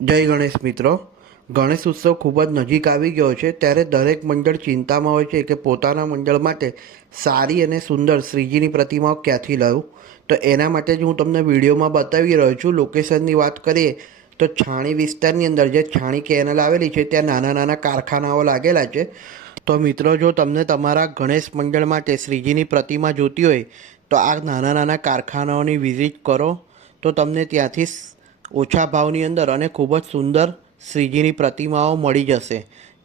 જય ગણેશ મિત્રો। ગણેશ ઉત્સવ ખૂબ જ નજીક આવી ગયો છે, ત્યારે દરેક મંડળ ચિંતામાં હોય છે કે પોતાના મંડળ માટે સારી અને સુંદર શ્રીજીની પ્રતિમાઓ ક્યાંથી લાવું। તો એના માટે જ હું તમને વિડીયોમાં બતાવી રહ્યો છું। લોકેશનની વાત કરીએ તો છાણી વિસ્તારની અંદર જે છાણી કેનલ આવેલી છે ત્યાં નાના નાના કારખાનાઓ લાગેલા છે। તો મિત્રો, જો તમને તમારા ગણેશ મંડળ માટે શ્રીજીની પ્રતિમા જોતી હોય તો આ નાના નાના કારખાનાઓની વિઝિટ કરો, તો તમને ત્યાંથી ઓછા ભાવની અંદર અને ખૂબ જ સુંદર શ્રીજીની પ્રતિમાઓ મળી જશે।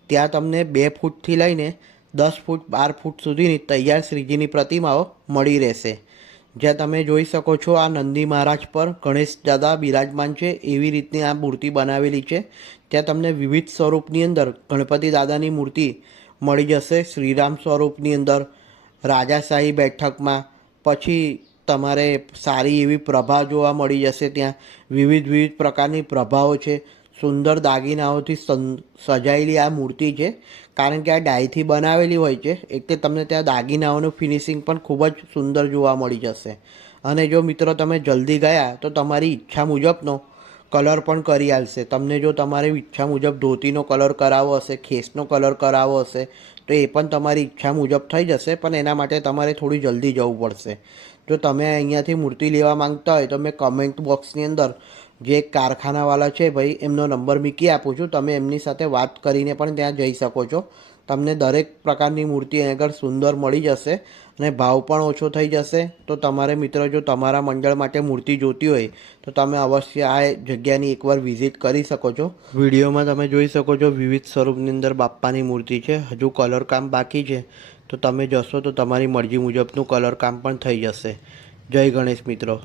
ત્યાં તમને 2 ફૂટથી લઈને 10 ફૂટ 12 ફૂટ સુધીની તૈયાર શ્રીજીની પ્રતિમાઓ મળી રહેશે। જ્યાં તમે જોઈ શકો છો, આ નંદી મહારાજ પર ગણેશ દાદા બિરાજમાન છે એવી રીતની આ મૂર્તિ બનાવેલી છે। ત્યાં તમને વિવિધ સ્વરૂપની અંદર ગણપતિ દાદાની મૂર્તિ મળી જશે। શ્રીરામ સ્વરૂપની અંદર, રાજાશાહી બેઠકમાં, પછી તમારે સારી એવી પ્રભા જોવા મળી જશે। ત્યાં વિવિધ પ્રકારની પ્રભાઓ છે। સુંદર દાગીનાઓથી સજાયેલી આ મૂર્તિ છે, કારણ કે આ ડાયથી બનાવેલી હોય છે એટલે તમને ત્યાં દાગીનાઓનું ફિનિશિંગ પણ ખૂબ જ સુંદર જોવા મળી જશે। અને જો મિત્રો તમે જલ્દી ગયા તો તમારી ઈચ્છા મુજબનો કલર પણ કરી આલશે। તમને જો તમારી ઈચ્છા મુજબ ધોતીનો કલર કરાવવો હશે, ખેસનો કલર કરાવવો હશે તો એ પણ તમારી ઈચ્છા મુજબ થઈ જશે, પણ એના માટે તમારે થોડી જલ્દી જવું પડશે। જો તમે અહીંયાથી મૂર્તિ લેવા માંગતા હોય તો મેં કમેન્ટ બોક્સની અંદર જે કારખાનાવાળા છે ભાઈ, એમનો નંબર મૂકી આપું છું। તમે એમની સાથે વાત કરીને પણ ત્યાં જઈ શકો છો। તમને દરેક પ્રકારની મૂર્તિ અહીં આગળ સુંદર મળી જશે અને ભાવ પણ ઓછો થઈ જશે। તો તમારે મિત્રો, જો તમારા મંડળ માટે મૂર્તિ જોતી હોય તો તમે અવશ્ય આ જગ્યાની એકવાર વિઝિટ કરી શકો છો। વિડીયોમાં તમે જોઈ શકો છો વિવિધ સ્વરૂપની અંદર બાપ્પાની મૂર્તિ છે। હજુ કલર કામ બાકી છે, તો તમે જશો તો તમારી મરજી મુજબનું કલર કામ પણ થઈ જશે। જય ગણેશ મિત્રો।